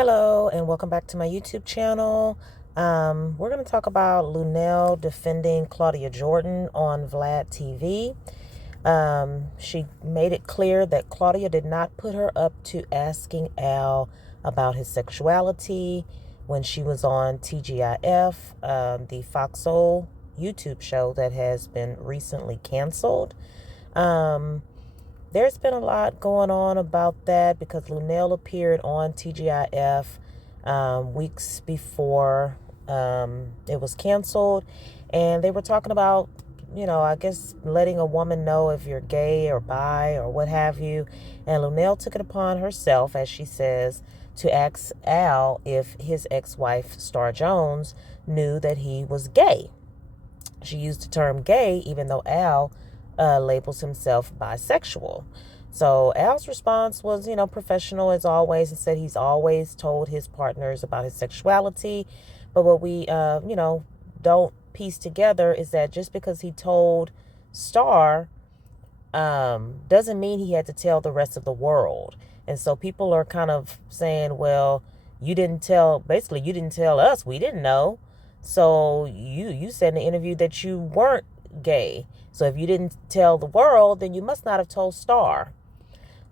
Hello and welcome back to my YouTube channel. We're going to talk about Luenell defending Claudia Jordan on Vlad TV. She made it clear that Claudia did not put her up to asking Al about his sexuality when she was on TGIF, the foxsoul YouTube show that has been recently canceled. There's been a lot going on about that because Lunell appeared on TGIF weeks before it was canceled. And they were talking about, I guess letting a woman know if you're gay or bi or what have you. And Lunell took it upon herself, as she says, to ask Al if his ex-wife, Star Jones, knew that he was gay. She used the term gay, even though Al labels himself bisexual. So Al's response was, professional as always, and said he's always told his partners about his sexuality. But what we, don't piece together is that just because he told Star doesn't mean he had to tell the rest of the world. And so people are kind of saying, well, you didn't tell us, we didn't know. So you said in the interview that you weren't gay. So if you didn't tell the world, then you must not have told Star.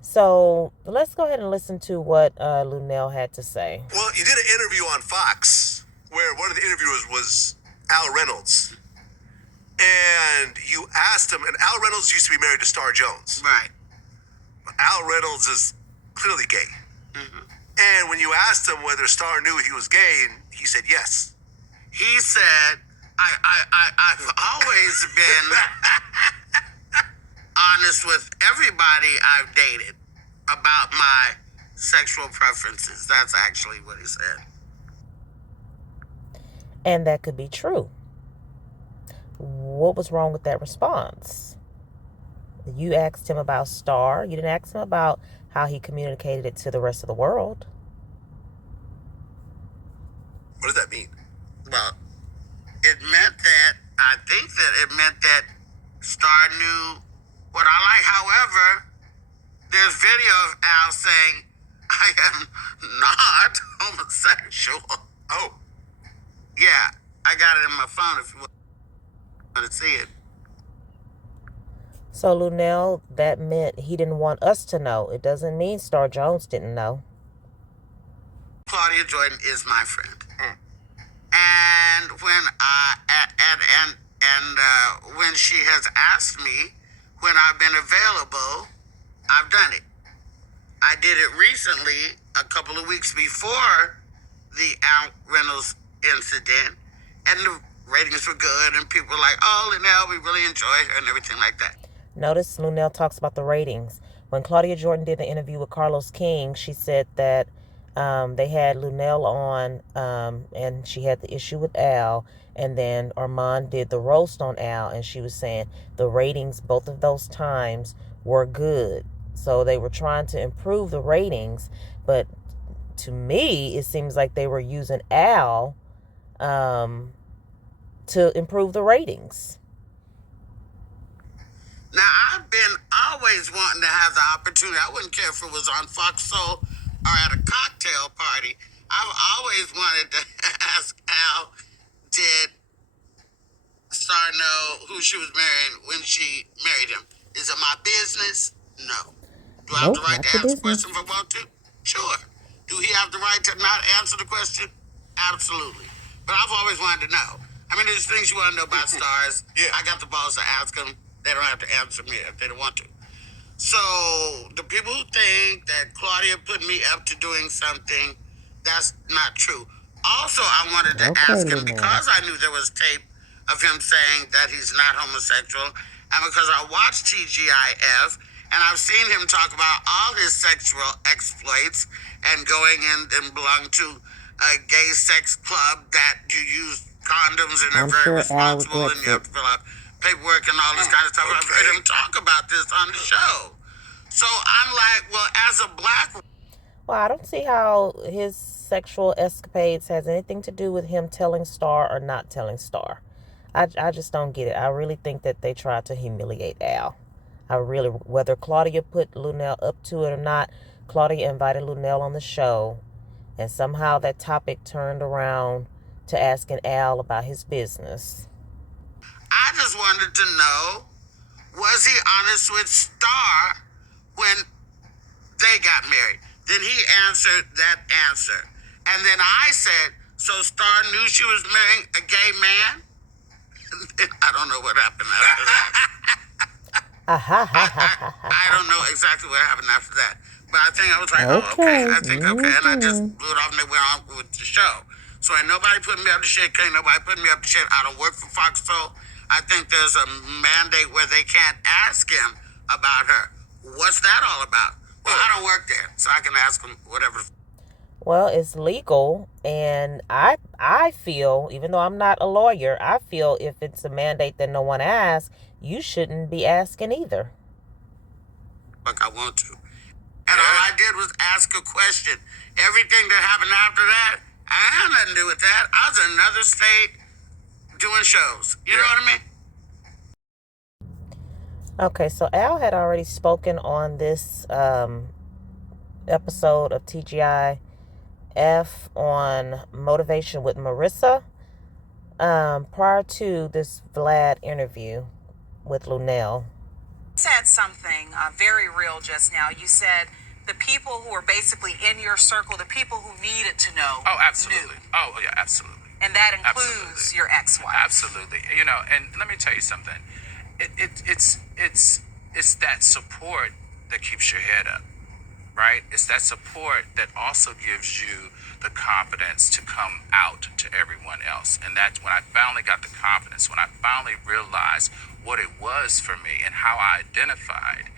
So let's go ahead and listen to what Lunell had to say. Well, you did an interview on Fox where one of the interviewers was Al Reynolds. And you asked him, and Al Reynolds used to be married to Star Jones. Right. But Al Reynolds is clearly gay. Mm-hmm. And when you asked him whether Star knew he was gay, he said yes. He said, I've always been honest with everybody I've dated about my sexual preferences. That's actually what he said. And that could be true. What was wrong with that response? You asked him about Star. You didn't ask him about how he communicated it to the rest of the world. What does that mean? Well, I think that it meant that Star knew what I like. However, there's video of Al saying, I am not homosexual. Oh. Yeah, I got it in my phone if you want to see it. So, Lunell, that meant he didn't want us to know. It doesn't mean Star Jones didn't know. Claudia Jordan is my friend. And when when she has asked me when I've been available, I've done it. I did it recently, a couple of weeks before the Al Reynolds incident, and the ratings were good, and people were like, oh, Luenell, we really enjoy her, and everything like that. Notice Lunell talks about the ratings. When Claudia Jordan did the interview with Carlos King, she said that they had Lunell on, and she had the issue with Al, and then Armand did the roast on Al, and she was saying the ratings both of those times were good. So they were trying to improve the ratings, but to me, it seems like they were using Al to improve the ratings. Now, I've been always wanting to have the opportunity. I wouldn't care if it was on Fox Soul or at a cocktail party. I've always wanted to ask Al, did Star know who she was marrying when she married him? Is it my business? No. Do I have the right to ask the question if I want to? Sure. Do he have the right to not answer the question? Absolutely. But I've always wanted to know. I mean, there's things you want to know about stars. Yeah. I got the balls to ask them. They don't have to answer me if they don't want to. So the people who think that Claudia put me up to doing something, that's not true. Also, I wanted to ask him, because I knew there was tape of him saying that he's not homosexual, and because I watched TGIF, and I've seen him talk about all his sexual exploits and going in and belong to a gay sex club that you use condoms and are very responsible, and you have to fill out paperwork and all this kind of stuff. Okay. I've heard him talk about this on the show. So I'm like, well, as a black... Well, I don't see how his sexual escapades has anything to do with him telling Star or not telling Star. I just don't get it. I really think that they tried to humiliate Al. Whether Claudia put Lunell up to it or not, Claudia invited Lunell on the show. And somehow that topic turned around to asking Al about his business. I just wanted to know, was he honest with Star when they got married? Then he answered that answer. And then I said, so Star knew she was marrying a gay man? I don't know what happened after that. I don't know exactly what happened after that. But I think I was like, okay. I think, okay. And I just blew it off and they went on with the show. So ain't nobody put me up to shit. Can't nobody put me up to shit. I don't work for foxsoul. I think there's a mandate where they can't ask him about her. What's that all about? Well, I don't work there, so I can ask him whatever. Well, it's legal, and I feel, even though I'm not a lawyer, I feel if it's a mandate that no one asks, you shouldn't be asking either. Fuck, I want to. And all I did was ask a question. Everything that happened after that, I had nothing to do with that. I was in another state doing shows. You know what I mean? Okay, so Al had already spoken on this episode of TGIF on motivation with Marissa prior to this Vlad interview with Luenell. You said something very real just now. You said the people who were basically in your circle, the people who needed to know. Oh, absolutely. Knew. Oh, yeah, absolutely. And that includes your ex-wife. Absolutely. You know, and let me tell you something. It's that support that keeps your head up, right? It's that support that also gives you the confidence to come out to everyone else. And that's when I finally got the confidence, when I finally realized what it was for me and how I identified,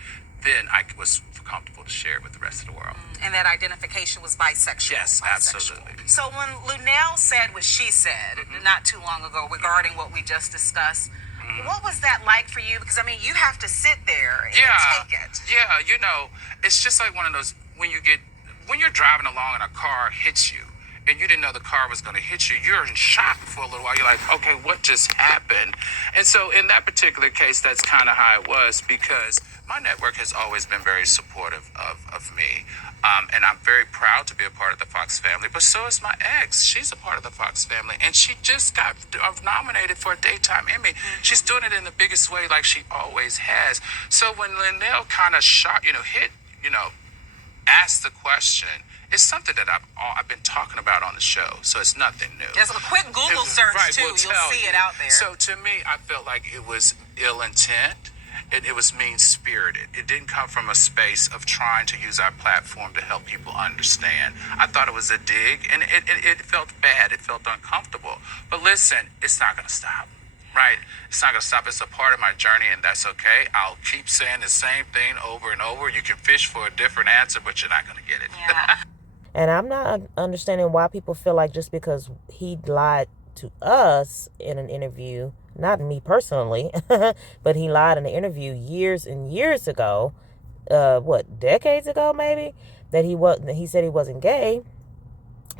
then I was comfortable to share it with the rest of the world. And that identification was bisexual. Yes, bisexual. absolutely. So when Lunell said what she said not too long ago regarding what we just discussed, what was that like for you? Because, I mean, you have to sit there and take it. Yeah, you know, it's just like one of those, when you're driving along and a car hits you, and you didn't know the car was going to hit you, you're in shock for a little while. You're like, okay, what just happened? And so in that particular case, that's kind of how it was, because my network has always been very supportive of me. And I'm very proud to be a part of the Fox family, but so is my ex. She's a part of the Fox family, and she just got nominated for a Daytime Emmy. She's doing it in the biggest way like she always has. So when Luenell kind of asked the question, it's something that I've been talking about on the show, so it's nothing new. There's a quick Google search, too. You'll see it out there. So to me, I felt like it was ill intent, and it was mean-spirited. It didn't come from a space of trying to use our platform to help people understand. I thought it was a dig, and it felt bad. It felt uncomfortable. But listen, it's not going to stop. Right? It's not going to stop. It's a part of my journey, and that's okay. I'll keep saying the same thing over and over. You can fish for a different answer, but you're not going to get it. Yeah. And I'm not understanding why people feel like just because he lied to us in an interview, not me personally, but he lied in an interview years and years ago, decades ago maybe, that he said he wasn't gay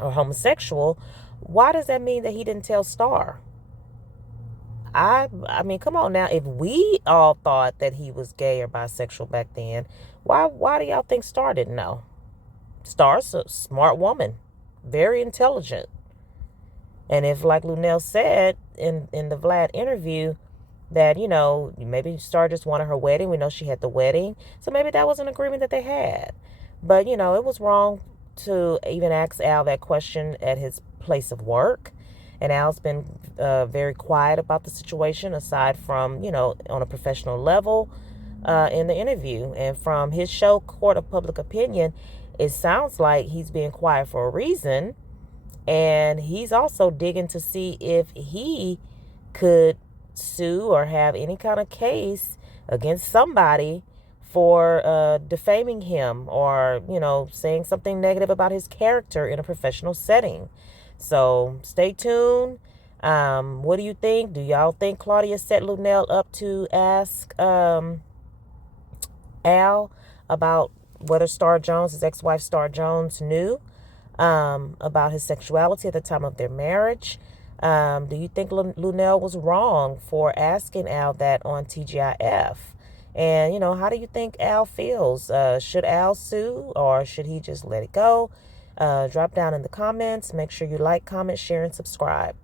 or homosexual. Why does that mean that he didn't tell Star? I mean, come on now. If we all thought that he was gay or bisexual back then, why do y'all think Star didn't know? Star's a smart woman, very intelligent. And if, like Luenell said in the Vlad interview, that, you know, maybe Star just wanted her wedding. We know she had the wedding. So maybe that was an agreement that they had. But, you know, it was wrong to even ask Al that question at his place of work. And Al's been very quiet about the situation, aside from, you know, on a professional level in the interview. And from his show, Court of Public Opinion, it sounds like he's being quiet for a reason. And he's also digging to see if he could sue or have any kind of case against somebody for defaming him or, you know, saying something negative about his character in a professional setting. So stay tuned. What do you think? Do y'all think Claudia set Luenell up to ask Al about whether Star Jones, his ex-wife Star Jones, knew about his sexuality at the time of their marriage? Do you think Luenell was wrong for asking Al that on TGIF? And, you know, how do you think Al feels? Should Al sue or should he just let it go? Drop down in the comments. Make sure you like, comment, share, and subscribe.